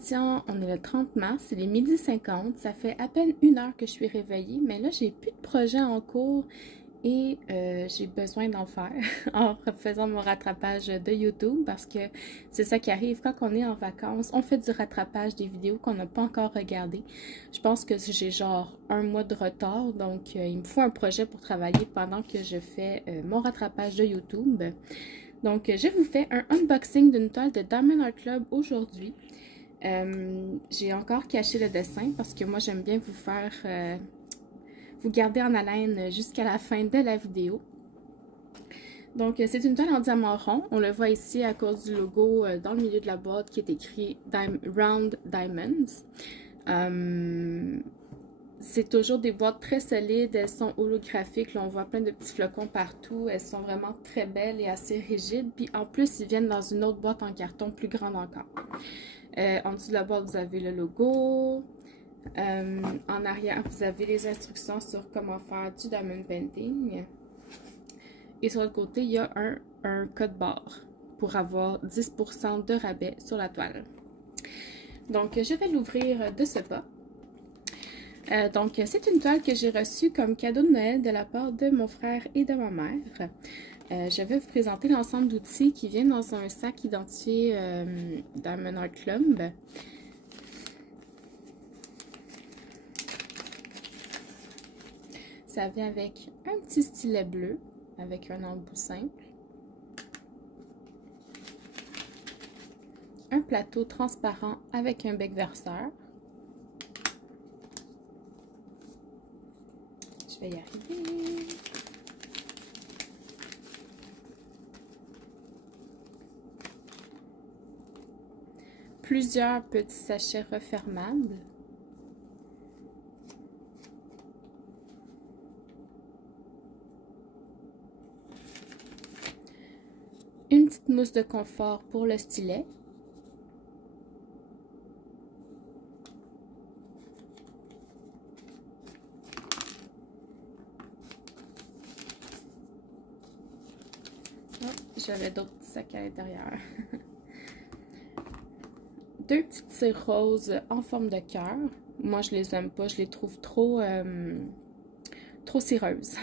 matin, on est le 30 mars, il est 12h50, ça fait à peine 1 heure que je suis réveillée, mais là j'ai plus de projet en cours et j'ai besoin d'en faire en faisant mon rattrapage de YouTube parce que c'est ça qui arrive quand on est en vacances, on fait du rattrapage des vidéos qu'on n'a pas encore regardées. Je pense que j'ai genre 1 mois de retard, donc il me faut un projet pour travailler pendant que je fais mon rattrapage de YouTube. Donc je vous fais un unboxing d'une toile de Diamond Art Club aujourd'hui. J'ai encore caché le dessin parce que moi j'aime bien vous faire, vous garder en haleine jusqu'à la fin de la vidéo. Donc c'est une toile en diamant rond, on le voit ici à cause du logo dans le milieu de la boîte qui est écrit Round Diamonds. C'est toujours des boîtes très solides, elles sont holographiques, là on voit plein de petits flocons partout, elles sont vraiment très belles et assez rigides, puis en plus ils viennent dans une autre boîte en carton plus grande encore. En dessous de la boîte vous avez le logo, en arrière vous avez les instructions sur comment faire du diamond painting, et sur l'autre côté il y a un code barre pour avoir 10% de rabais sur la toile. Donc je vais l'ouvrir de ce pas. Donc, c'est une toile que j'ai reçue comme cadeau de Noël de la part de mon frère et de ma mère. Je vais vous présenter l'ensemble d'outils qui viennent dans un sac identifié Diamond Art Club. Ça vient avec un petit stylet bleu avec un embout simple. Un plateau transparent avec un bec verseur. Je vais y arriver. Plusieurs petits sachets refermables. Une petite mousse de confort pour le stylet. J'avais d'autres petits sacs à l'intérieur. Deux petites cires roses en forme de cœur. Moi, je les aime pas. Je les trouve trop cireuses.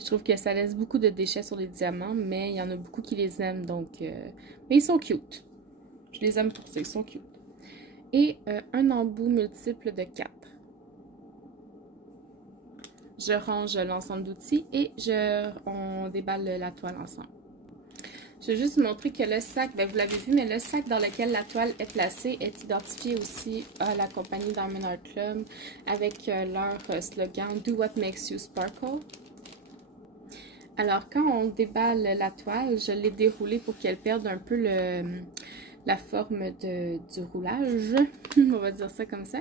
Je trouve que ça laisse beaucoup de déchets sur les diamants, mais il y en a beaucoup qui les aiment. Donc, mais ils sont cute. Je les aime pour ça. Ils sont cute. Et un embout multiple de 4. Je range l'ensemble d'outils et on déballe la toile ensemble. Je vais juste vous montrer que le sac, bien, vous l'avez vu, mais le sac dans lequel la toile est placée est identifié aussi à la compagnie Diamond Art Club avec leur slogan Do What Makes You Sparkle. Alors, quand on déballe la toile, je l'ai déroulée pour qu'elle perde un peu la forme du roulage. On va dire ça comme ça.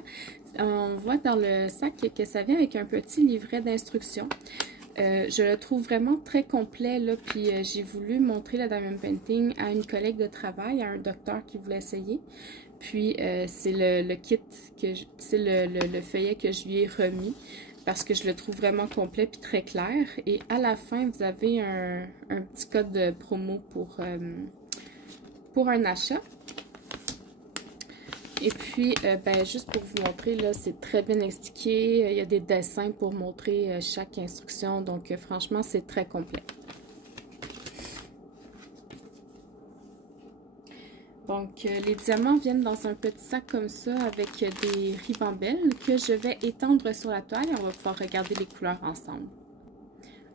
On voit dans le sac que ça vient avec un petit livret d'instructions. Je le trouve vraiment très complet, là, puis j'ai voulu montrer la diamond painting à une collègue de travail, à un docteur qui voulait essayer. Puis c'est le kit, c'est le feuillet que je lui ai remis parce que je le trouve vraiment complet puis très clair. Et à la fin, vous avez un petit code de promo pour un achat. Et puis, ben, juste pour vous montrer, là, c'est très bien expliqué. Il y a des dessins pour montrer chaque instruction. Donc, franchement, c'est très complet. Donc, les diamants viennent dans un petit sac comme ça avec des ribambelles que je vais étendre sur la toile et on va pouvoir regarder les couleurs ensemble.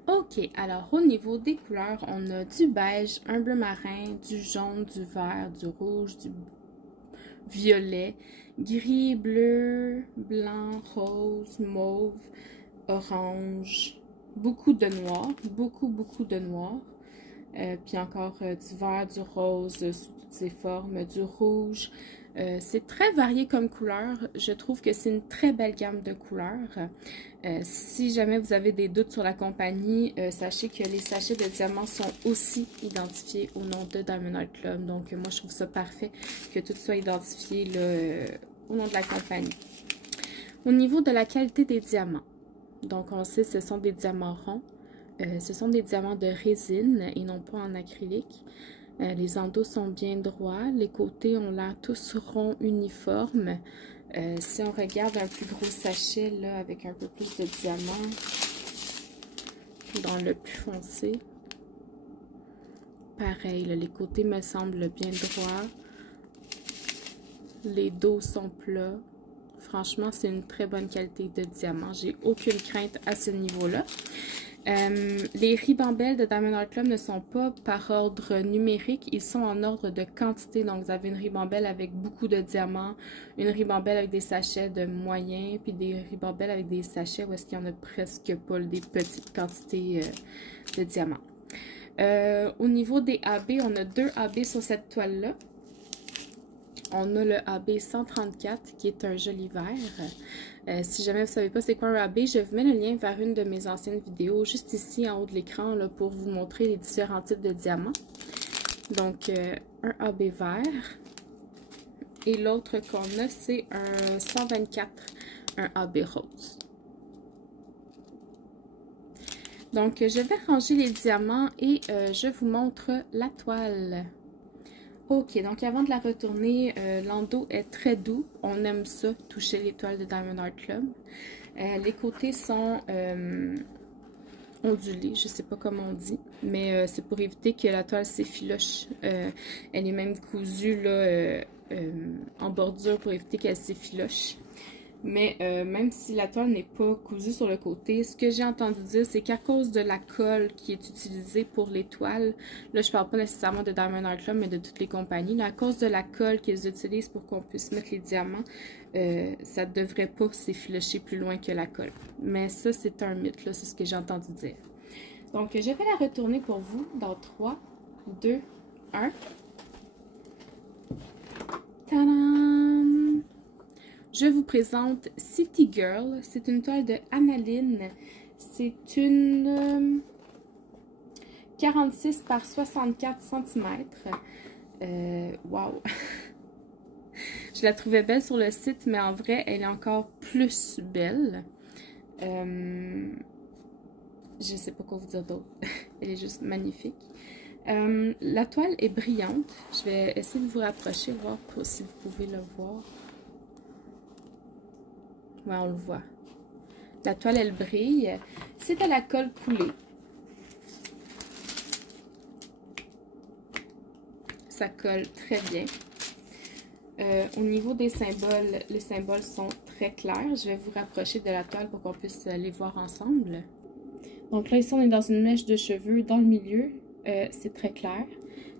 Ok, alors au niveau des couleurs, on a du beige, un bleu marin, du jaune, du vert, du rouge, du violet, gris, bleu, blanc, rose, mauve, orange, beaucoup de noir, beaucoup de noir, puis encore du vert, du rose sous toutes ses formes, du rouge. C'est très varié comme couleur. Je trouve que c'est une très belle gamme de couleurs. Si jamais vous avez des doutes sur la compagnie, sachez que les sachets de diamants sont aussi identifiés au nom de Diamond Art Club. Donc, moi, je trouve ça parfait que tout soit identifié là, au nom de la compagnie. Au niveau de la qualité des diamants, donc on sait que ce sont des diamants ronds. Ce sont des diamants de résine et non pas en acrylique. Les endos sont bien droits. Les côtés ont l'air tous ronds, uniformes. Si on regarde un plus gros sachet, là, avec un peu plus de diamants, dans le plus foncé, pareil, là, les côtés me semblent bien droits. Les dos sont plats. Franchement, c'est une très bonne qualité de diamant. J'ai aucune crainte à ce niveau-là. Les ribambelles de Diamond Art Club ne sont pas par ordre numérique, ils sont en ordre de quantité. Donc, vous avez une ribambelle avec beaucoup de diamants, une ribambelle avec des sachets de moyens, puis des ribambelles avec des sachets où est-ce qu'il n'y en a presque pas, des petites quantités de diamants. Au niveau des AB, on a 2 AB sur cette toile-là. On a le AB 134 qui est un joli vert. Si jamais vous ne savez pas c'est quoi un AB, je vous mets le lien vers une de mes anciennes vidéos juste ici en haut de l'écran pour vous montrer les différents types de diamants. Donc un AB vert. Et l'autre qu'on a c'est un 124, un AB rose. Donc je vais ranger les diamants et je vous montre la toile. Ok, donc avant de la retourner, l'endos est très doux. On aime ça, toucher les toiles de Diamond Art Club. Les côtés sont ondulés, je sais pas comment on dit, mais c'est pour éviter que la toile s'effiloche. Elle est même cousue là, en bordure pour éviter qu'elle s'effiloche. Mais même si la toile n'est pas cousue sur le côté, ce que j'ai entendu dire, c'est qu'à cause de la colle qui est utilisée pour les toiles, là je parle pas nécessairement de Diamond Art Club, mais de toutes les compagnies, là, à cause de la colle qu'ils utilisent pour qu'on puisse mettre les diamants, ça ne devrait pas s'effilocher plus loin que la colle. Mais ça, c'est un mythe, là, c'est ce que j'ai entendu dire. Donc, je vais la retourner pour vous dans 3, 2, 1. Tadam! Je vous présente City Girl. C'est une toile de Analine. C'est une 46 par 64 cm. Wow! Je la trouvais belle sur le site, mais en vrai, elle est encore plus belle. Je sais pas quoi vous dire d'autre. Elle est juste magnifique. La toile est brillante. Je vais essayer de vous rapprocher, voir si vous pouvez le voir. Ouais, on le voit. La toile, elle brille. C'est à la colle coulée. Ça colle très bien. Au niveau des symboles, les symboles sont très clairs. Je vais vous rapprocher de la toile pour qu'on puisse les voir ensemble. Donc là, ici, on est dans une mèche de cheveux dans le milieu. C'est très clair.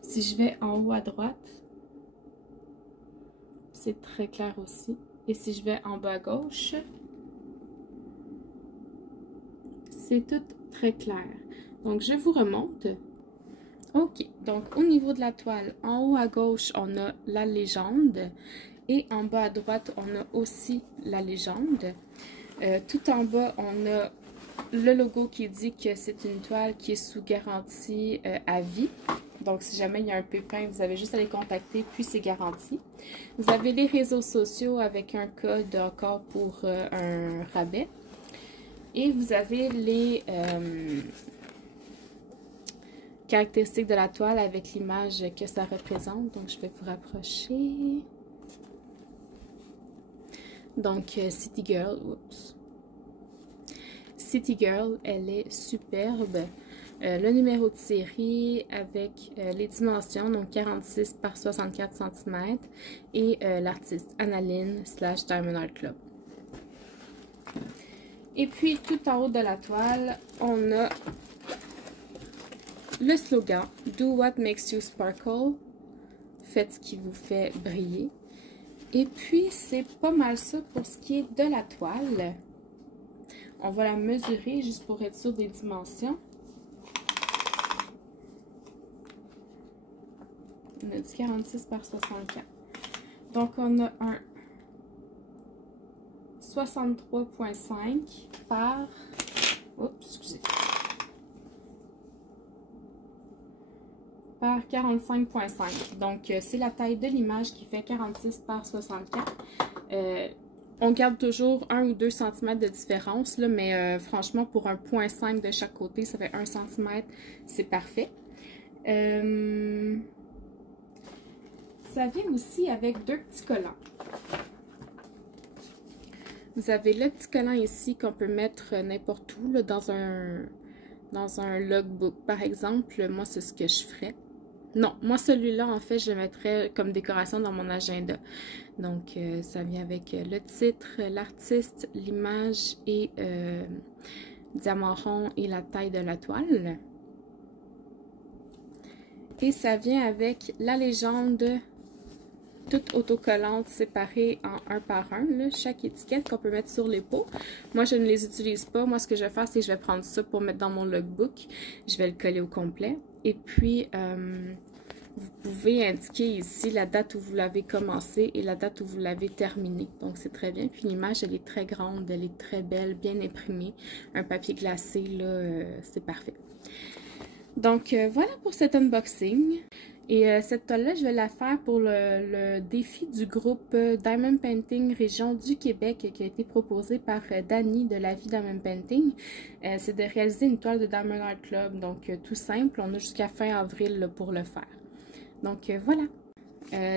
Si je vais en haut à droite, c'est très clair aussi. Et si je vais en bas à gauche, c'est tout très clair. Donc, je vous remonte. Ok, donc au niveau de la toile, en haut à gauche, on a la légende. Et en bas à droite, on a aussi la légende. Tout en bas, on a le logo qui dit que c'est une toile qui est sous garantie à vie. Donc, si jamais il y a un pépin, vous avez juste à les contacter, puis c'est garanti. Vous avez les réseaux sociaux avec un code encore pour un rabais. Et vous avez les caractéristiques de la toile avec l'image que ça représente. Donc, je vais vous rapprocher. Donc, City Girl, oups. City Girl, elle est superbe. Le numéro de série avec les dimensions, donc 46 par 64 cm et l'artiste Analine / Diamond Art Club. Et puis tout en haut de la toile, on a le slogan Do what makes you sparkle. Faites ce qui vous fait briller. Et puis c'est pas mal ça pour ce qui est de la toile. On va la mesurer juste pour être sûr des dimensions. On a dit 46 par 64. Donc, on a un 63,5 par... Oups, excusez. Par 45,5. Donc, c'est la taille de l'image qui fait 46 par 64. On garde toujours 1 ou 2 cm de différence, là, mais franchement, pour un 0,5 de chaque côté, ça fait 1 cm. C'est parfait. Ça vient aussi avec 2 petits collants. Vous avez le petit collant ici qu'on peut mettre n'importe où, là, dans un logbook, par exemple. Moi, c'est ce que je ferais. Non, moi, celui-là, en fait, je le mettrais comme décoration dans mon agenda. Donc, ça vient avec le titre, l'artiste, l'image et diamant rond et la taille de la toile. Et ça vient avec la légende, toute autocollante, séparée en un par un, là, chaque étiquette qu'on peut mettre sur les pots. Moi, je ne les utilise pas. Moi, ce que je vais faire, c'est que je vais prendre ça pour mettre dans mon logbook. Je vais le coller au complet. Et puis, vous pouvez indiquer ici la date où vous l'avez commencé et la date où vous l'avez terminé. Donc, c'est très bien. Puis, l'image, elle est très grande, elle est très belle, bien imprimée. Un papier glacé, là, c'est parfait. Donc, voilà pour cet unboxing. Et cette toile-là, je vais la faire pour le défi du groupe Diamond Painting Région du Québec qui a été proposé par Dani de La Vie Diamond Painting. C'est de réaliser une toile de Diamond Art Club. Donc, tout simple. On a jusqu'à fin avril là, pour le faire. Donc, voilà.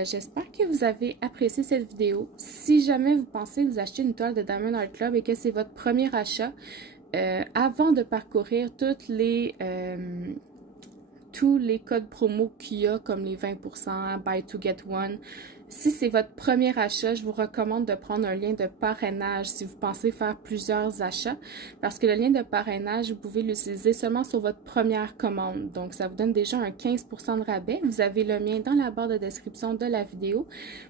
J'espère que vous avez apprécié cette vidéo. Si jamais vous pensez vous acheter une toile de Diamond Art Club et que c'est votre premier achat, avant de parcourir tous les codes promo qu'il y a, comme les 20%, Buy to Get One. Si c'est votre premier achat, je vous recommande de prendre un lien de parrainage si vous pensez faire plusieurs achats, parce que le lien de parrainage, vous pouvez l'utiliser seulement sur votre première commande. Donc, ça vous donne déjà un 15% de rabais. Vous avez le mien dans la barre de description de la vidéo.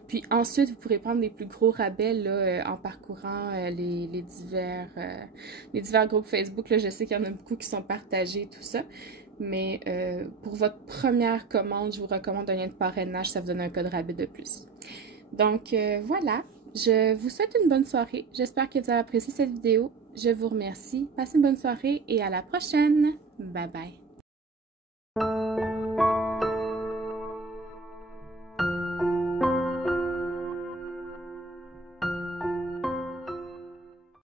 Puis ensuite, vous pourrez prendre des plus gros rabais là, en parcourant les divers groupes Facebook. Là, je sais qu'il y en a beaucoup qui sont partagés, tout ça. Mais pour votre première commande, je vous recommande un lien de parrainage, ça vous donne un code rabais de plus. Donc voilà, je vous souhaite une bonne soirée. J'espère que vous avez apprécié cette vidéo. Je vous remercie. Passez une bonne soirée et à la prochaine. Bye bye.